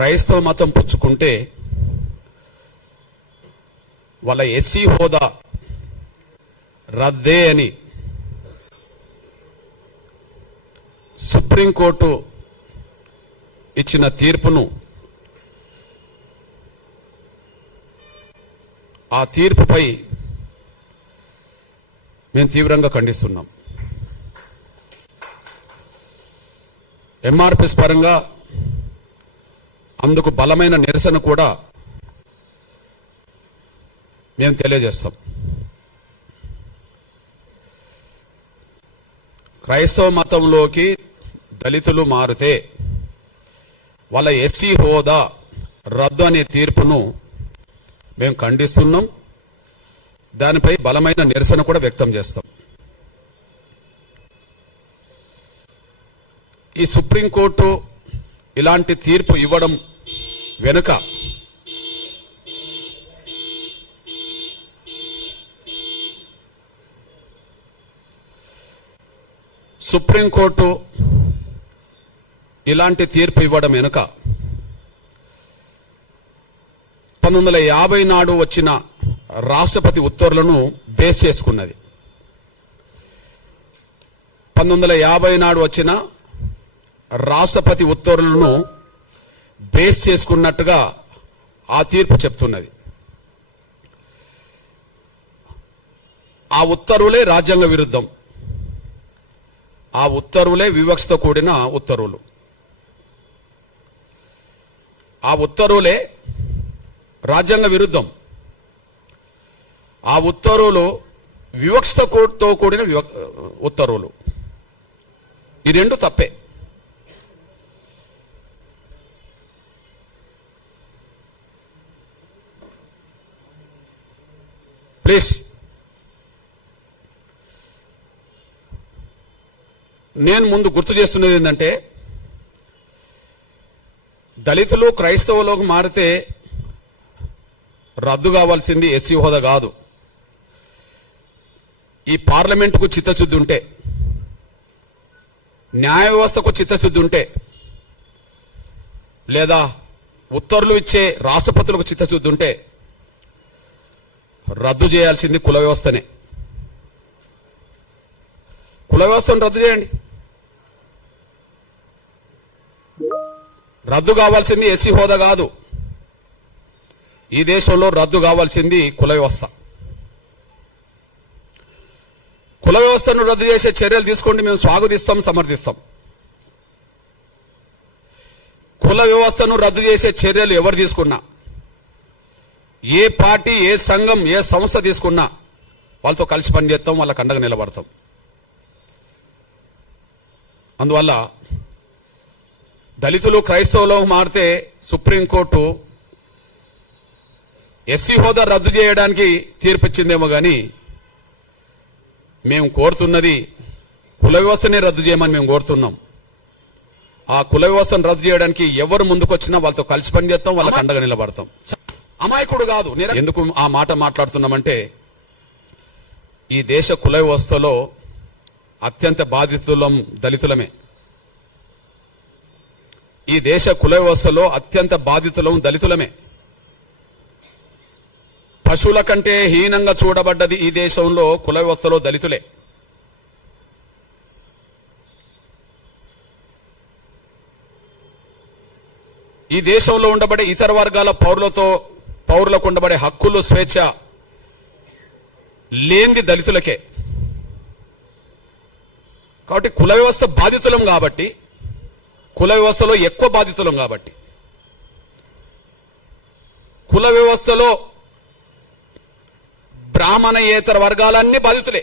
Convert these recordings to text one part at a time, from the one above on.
క్రైస్తవ మతం పుచ్చుకుంటే వాళ్ళ ఎస్సీ హోదా రద్దే అని సుప్రీంకోర్టు ఇచ్చిన తీర్పును, ఆ తీర్పుపై మేము తీవ్రంగా ఖండిస్తున్నాం. ఎంఆర్పిఎస్ పరంగా అందుకు బలమైన నిరసన కూడా మేము తెలియజేస్తాం. క్రైస్తవ మతంలోకి దళితులు మారితే వాళ్ళ ఎస్సీ హోదా రద్దు అనే తీర్పును మేము ఖండిస్తున్నాం. దానిపై బలమైన నిరసన కూడా వ్యక్తం చేస్తాం. ఈ సుప్రీంకోర్టు ఇలాంటి తీర్పు ఇవ్వడం వెనుక సుప్రీంకోర్టు ఇలాంటి తీర్పు ఇవ్వడం వెనుక 1950 నాడు వచ్చిన రాష్ట్రపతి ఉత్తర్వులను బేస్ చేసుకున్నది. 1950 నాడు వచ్చిన రాష్ట్రపతి ఉత్తర్వులను బేస్ చేసుకున్నట్టుగా ఆ తీర్పు చెప్తున్నది. ఆ ఉత్తర్వులే రాజ్యాంగ విరుద్ధం. ఆ ఉత్తర్వులే వివక్షతో కూడిన ఉత్తర్వులు. ఆ ఉత్తర్వులే రాజ్యాంగ విరుద్ధం. ఆ ఉత్తర్వులు వివక్షతో కూడిన ఉత్తర్వులు. ఈ రెండు తప్పే. ప్లీజ్, నేను ముందు గుర్తు చేస్తున్నది ఏంటంటే, దళితులు క్రైస్తవులకు మారితే రద్దు కావాల్సింది ఎస్సీ హోదా కాదు. ఈ పార్లమెంటుకు చిత్తశుద్ధి ఉంటే, న్యాయ వ్యవస్థకు చిత్తశుద్ధి ఉంటే, లేదా ఉత్తర్వులు ఇచ్చే రాష్ట్రపతులకు చిత్తశుద్ధి ఉంటే రద్దు చేయాల్సింది కుల వ్యవస్థనే. కుల వ్యవస్థను రద్దు చేయండి. రద్దు కావాల్సింది ఎస్సీ హోదా కాదు. ఈ దేశంలో రద్దు కావాల్సింది కుల వ్యవస్థ. కుల వ్యవస్థను రద్దు చేసే చర్యలు తీసుకోండి, మేము స్వాగతిస్తాం, సమర్థిస్తాం. కుల వ్యవస్థను రద్దు చేసే చర్యలు ఎవరు తీసుకున్నా, ఏ పార్టీ, ఏ సంఘం, ఏ సంస్థ తీసుకున్నా వాళ్ళతో కలిసి పనిచేస్తాం, వాళ్ళకి అండగా నిలబడతాం. అందువల్ల దళితులు క్రైస్తవులు మారితే సుప్రీంకోర్టు ఎస్సీ హోదా రద్దు చేయడానికి తీర్పిచ్చిందేమో కానీ మేము కోరుతున్నది కుల వ్యవస్థనే రద్దు చేయమని మేము కోరుతున్నాం. ఆ కుల వ్యవస్థను రద్దు చేయడానికి ఎవరు ముందుకొచ్చినా వాళ్ళతో కలిసి పనిచేస్తాం, వాళ్ళకి అండగా నిలబడతాం. అమాయకుడు కాదు. ఎందుకు ఆ మాట మాట్లాడుతున్నామంటే, ఈ దేశ కుల వ్యవస్థలో అత్యంత బాధితులం దళితులమే. ఈ దేశ కుల వ్యవస్థలో అత్యంత బాధితులం దళితులమే. పశువుల కంటే హీనంగా చూడబడ్డది ఈ దేశంలో కుల వ్యవస్థలో దళితులే. ఈ దేశంలో ఉండబడే ఇతర వర్గాల పౌరులకు ఉండబడే హక్కులు, స్వేచ్ఛ లేనిది దళితులకే. కాబట్టి కుల వ్యవస్థ బాధితులం కాబట్టి, కుల వ్యవస్థలో ఎక్కువ బాధితులం కాబట్టి, కుల వ్యవస్థలో బ్రాహ్మణేతర వర్గాలన్నీ బాధితులే.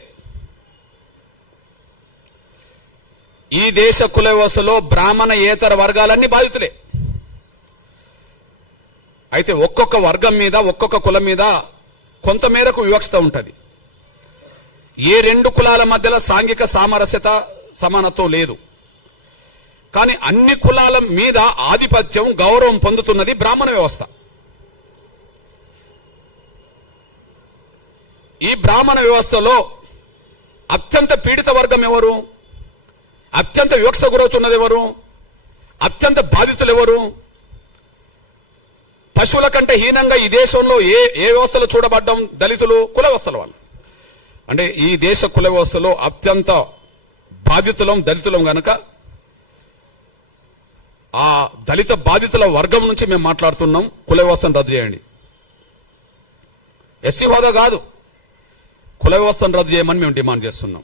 ఈ దేశ కుల వ్యవస్థలో బ్రాహ్మణేతర వర్గాలన్నీ బాధితులే. అయితే ఒక్కొక్క వర్గం మీద, ఒక్కొక్క కులం మీద కొంతమేరకు వివక్షత ఉంటుంది. ఏ రెండు కులాల మధ్యలో సాంఘిక సామరస్యత, సమానత్వం లేదు. కానీ అన్ని కులాల మీద ఆధిపత్యం, గౌరవం పొందుతున్నది బ్రాహ్మణ వ్యవస్థ. ఈ బ్రాహ్మణ వ్యవస్థలో అత్యంత పీడిత వర్గం ఎవరు, అత్యంత వివక్ష గురవుతున్నది ఎవరు, అత్యంత బాధితులు ఎవరు? పశువుల కంటే హీనంగా ఈ దేశంలో ఏ వ్యవస్థలో చూడబడ్డం దళితులు, కుల వ్యవస్థల వాళ్ళు. అంటే ఈ దేశ కుల వ్యవస్థలో అత్యంత బాధితులం దళితులం గనక ఆ దళిత బాధితుల వర్గం నుంచి మేము మాట్లాడుతున్నాం. కుల వ్యవస్థను రద్దు చేయండి. ఎస్సీ హోదా కాదు, కుల వ్యవస్థను రద్దు చేయమని మేము డిమాండ్ చేస్తున్నాం.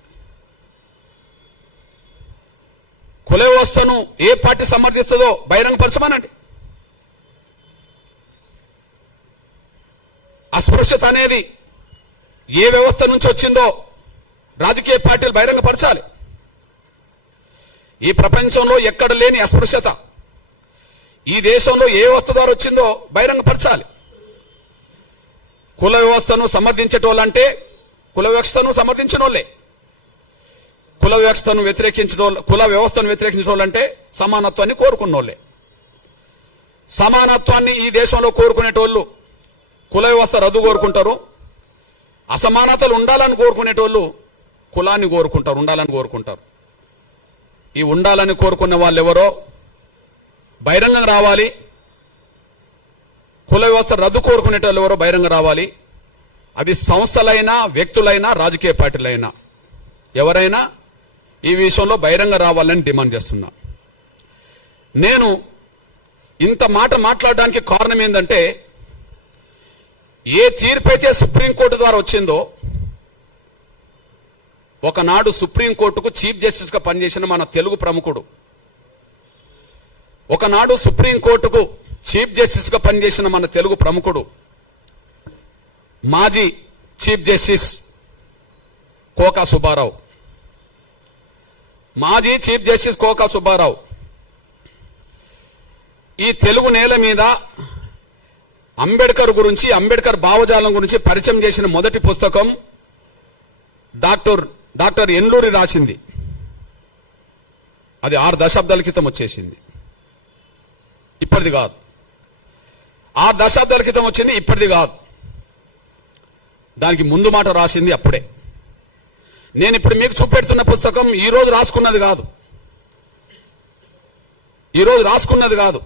కుల వ్యవస్థను ఏ పార్టీ సమర్థిస్తుందో బహిరంగపరచమనండి. అస్పృశ్యత అనేది ఏ వ్యవస్థ నుంచి వచ్చిందో రాజకీయ పార్టీలు బహిరంగపరచాలి. ఈ ప్రపంచంలో ఎక్కడ లేని అస్పృశ్యత ఈ దేశంలో ఏ వ్యవస్థ ద్వారా వచ్చిందో బహిరంగపరచాలి. కుల వ్యవస్థను సమర్థించేటోళ్ళంటే కుల వ్యవస్థను సమర్థించిన వాళ్ళే, కుల వ్యవస్థను వ్యతిరేకించిన వాళ్ళంటే సమానత్వాన్ని కోరుకున్న వాళ్ళే. సమానత్వాన్ని ఈ దేశంలో కోరుకునేటోళ్ళు కుల వ్యవస్థ రద్దు కోరుకుంటారు. అసమానతలు ఉండాలని కోరుకునేటోళ్ళు కులాన్ని కోరుకుంటారు, ఉండాలని కోరుకుంటారు. ఈ ఉండాలని కోరుకునే వాళ్ళు ఎవరో బహిరంగంగా రావాలి. కుల వ్యవస్థ రద్దు కోరుకునేటోళ్ళు ఎవరో బహిరంగ రావాలి. అది సంస్థలైనా వ్యక్తులైనా రాజకీయ పార్టీలైనా ఎవరైనా ఈ విషయంలో బహిరంగ రావాలని డిమాండ్ చేస్తున్నా. నేను ఇంత మాట మాట్లాడడానికి కారణం ఏంటంటే, ఏ తీర్పు అయితే సుప్రీంకోర్టు ద్వారా వచ్చిందో, ఒకనాడు సుప్రీంకోర్టుకు చీఫ్ జస్టిస్గా పనిచేసిన మన తెలుగు ప్రముఖుడు, ఒకనాడు సుప్రీంకోర్టుకు చీఫ్ జస్టిస్గా పనిచేసిన మన తెలుగు ప్రముఖుడు, మాజీ చీఫ్ జస్టిస్ కోకా సుబ్బారావు, మాజీ చీఫ్ జస్టిస్ కోకా సుబ్బారావు ఈ తెలుగు నేల మీద అంబేద్కర్ గురించి, అంబేద్కర్ భావజాలం గురించి పరిచయం చేసిన మొదటి పుస్తకం డాక్టర్ ఎన్లూరి రాసింది. అది 6 దశాబ్దాల క్రితం వచ్చేసింది, ఇప్పటిది కాదు. 6 దశాబ్దాల క్రితం వచ్చింది, ఇప్పటిది కాదు. దానికి ముందు మాట రాసింది అప్పుడే. నేను ఇప్పుడు మీకు చూపెడుతున్న పుస్తకం ఈరోజు రాసుకున్నది కాదు,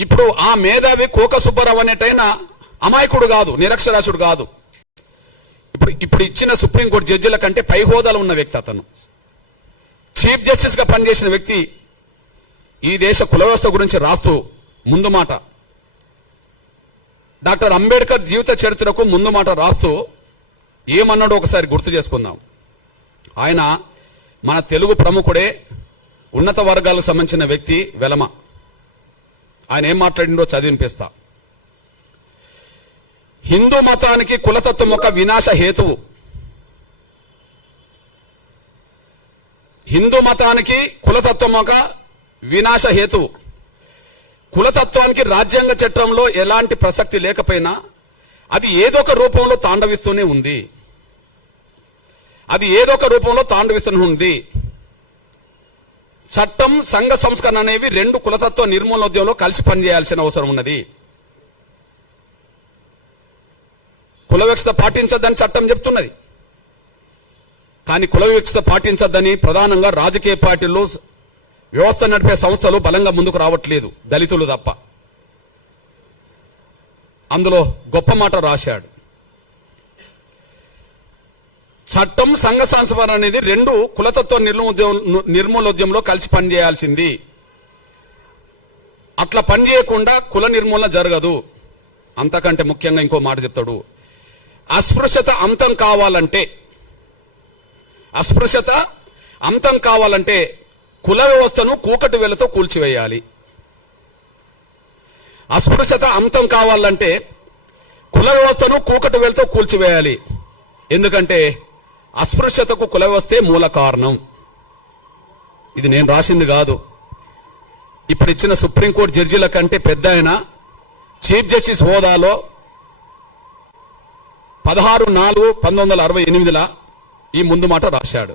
ఇప్పుడు ఆ మేధావి కోక సుబ్బారావు అనేటైనా అమాయకుడు కాదు, నిరక్షరాస్యుడు కాదు. ఇప్పుడు ఇచ్చిన సుప్రీంకోర్టు జడ్జిల కంటే పై హోదాలో ఉన్న వ్యక్తి. అతను చీఫ్ జస్టిస్ గా పనిచేసిన వ్యక్తి ఈ దేశ కుల వ్యవస్థ గురించి రాస్తూ ముందు మాట, డాక్టర్ అంబేద్కర్ జీవిత చరిత్రకు ముందు మాట రాస్తూ ఏమన్నాడో ఒకసారి గుర్తు చేసుకుందాం. ఆయన మన తెలుగు ప్రముఖుడే, ఉన్నత వర్గాలకు సంబంధించిన వ్యక్తి వెలమ. ఆయన ఏం మాట్లాడిండో చదివినిపిస్తా. హిందూ మతానికి కులతత్వం ఒక వినాశ హేతువు. హిందూ మతానికి కులతత్వం ఒక వినాశ హేతువు. కులతత్వానికి రాజ్యాంగ చట్టంలో ఎలాంటి ప్రసక్తి లేకపోయినా అది ఏదో ఒక రూపంలో తాండవిస్తూనే ఉంది. చట్టం, సంఘ సంస్కరణ అనేవి 2 కులతత్వ నిర్మూలనోద్యమంలో కలిసి పనిచేయాల్సిన అవసరం ఉన్నది. కుల వివక్షత పాటించద్దని చట్టం చెప్తున్నది, కానీ కుల వివక్షత పాటించద్దని ప్రధానంగా రాజకీయ పార్టీలు, వ్యవస్థ నడిపే సంస్థలు బలంగా ముందుకు రావట్లేదు, దళితులు తప్ప. అందులో గొప్ప మాట రాశాడు. చట్టం, సంఘ సంస్కరణ అనేది 2 కులతత్వ నిర్మూలనోద్యమంలో కలిసి పనిచేయాల్సింది. అట్లా పనిచేయకుండా కుల నిర్మూలన జరగదు. అంతకంటే ముఖ్యంగా ఇంకో మాట చెప్తాడు. అస్పృశ్యత అంతం కావాలంటే కుల వ్యవస్థను కూకటి వేలతో కూల్చివేయాలి. అస్పృశ్యత అంతం కావాలంటే కుల వ్యవస్థను కూకటి వేలతో కూల్చివేయాలి. ఎందుకంటే అస్పృశ్యతకు కుల వ్యవస్థే మూల కారణం. ఇది నేను రాసింది కాదు. ఇప్పుడు ఇచ్చిన సుప్రీంకోర్టు జడ్జిల కంటే పెద్ద ఆయన చీఫ్ జస్టిస్ హోదాలో 16/4/1968 ఈ ముందు మాట రాశాడు.